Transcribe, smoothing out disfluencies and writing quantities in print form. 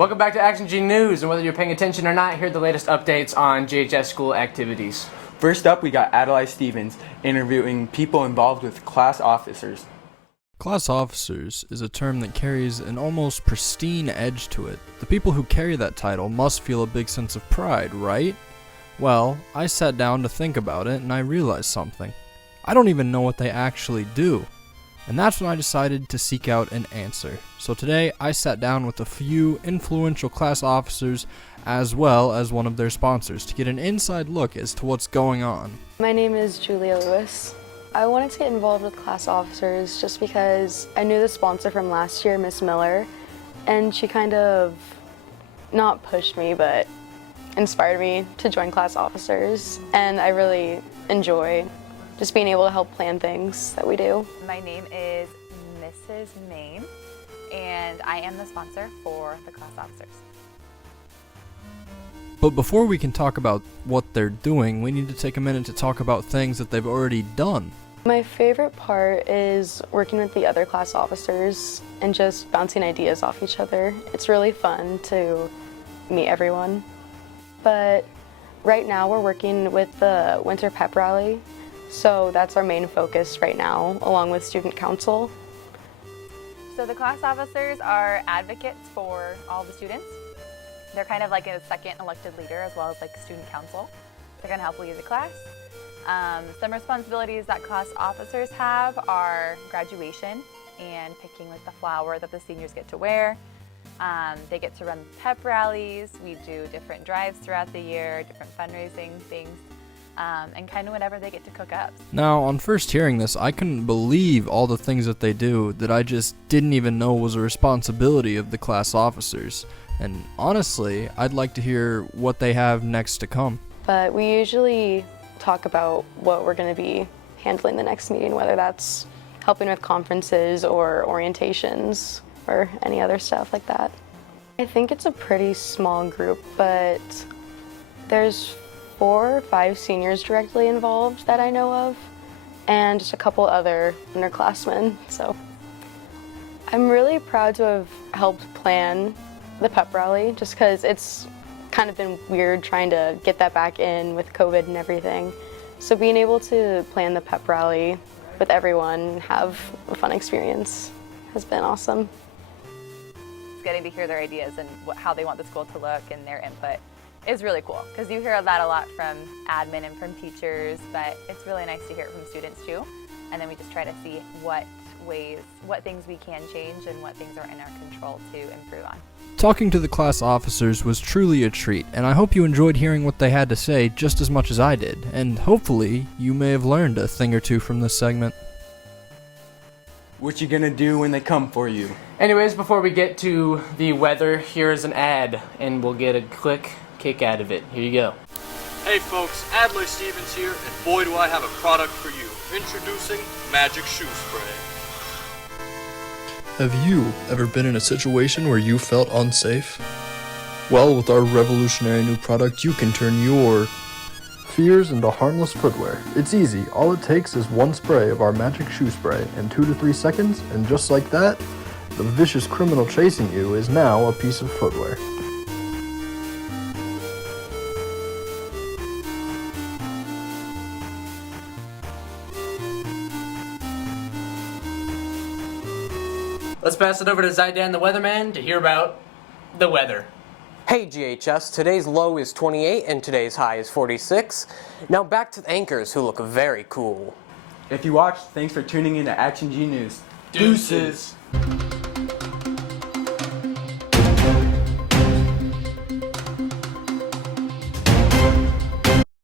Welcome back to Action G News, and whether you're paying attention or not, here are the latest updates on GHS school activities. First up, we got Adlai Stevens interviewing people involved with class officers. Class officers is a term that carries an almost pristine edge to it. The people who carry that title must feel a big sense of pride, right? Well, I sat down to think about it and I realized something. I don't even know what they actually do. And that's when I decided to seek out an answer. So today I sat down with a few influential class officers as well as one of their sponsors to get an inside look as to what's going on. My name is Julia Lewis. I wanted to get involved with class officers just because I knew the sponsor from last year, Miss Miller, and she kind of not pushed me but inspired me to join class officers, and I really enjoy just being able to help plan things that we do. My name is Mrs. Main, and I am the sponsor for the class officers. But before we can talk about what they're doing, we need to take a minute to talk about things that they've already done. My favorite part is working with the other class officers and just bouncing ideas off each other. It's really fun to meet everyone. But right now we're working with the Winter Pep Rally, so that's our main focus right now, along with Student Council. So the class officers are advocates for all the students. They're kind of like a second elected leader as well as like student council. They're going to help lead the class. Some responsibilities that class officers have are graduation and picking like the flower that the seniors get to wear. They get to run pep rallies. We do different drives throughout the year, different fundraising things, and kind of whenever they get to cook up. Now, on first hearing this, I couldn't believe all the things that they do that I just didn't even know was a responsibility of the class officers. And honestly, I'd like to hear what they have next to come. But we usually talk about what we're going to be handling the next meeting, whether that's helping with conferences or orientations or any other stuff like that. I think it's a pretty small group, but there's 4 or 5 seniors directly involved that I know of, and just a couple other underclassmen. So I'm really proud to have helped plan the pep rally, just because it's kind of been weird trying to get that back in with COVID and everything. So being able to plan the pep rally with everyone and have a fun experience has been awesome. Getting to hear their ideas and how they want the school to look and their input is really cool, because you hear that a lot from admin and from teachers, but it's really nice to hear it from students too. And then we just try to see what things we can change and what things are in our control to improve on. Talking to the class officers was truly a treat, and I hope you enjoyed hearing what they had to say just as much as I did, and hopefully you may have learned a thing or two from this segment. What you gonna do when they come for you? Anyways, before we get to the weather, here's an ad, and we'll get a quick kick out of it. Here you go. Hey folks, Adlai Stevens here, and boy do I have a product for you. Introducing Magic Shoe Spray. Have you ever been in a situation where you felt unsafe? Well, with our revolutionary new product, you can turn your fears into harmless footwear. It's easy. All it takes is one spray of our Magic Shoe Spray in 2 to 3 seconds, and just like that, the vicious criminal chasing you is now a piece of footwear. Let's pass it over to Zaidan the weatherman to hear about the weather. Hey GHS, today's low is 28 and today's high is 46. Now back to the anchors who look very cool. If you watched, thanks for tuning in to Action G News. Deuces.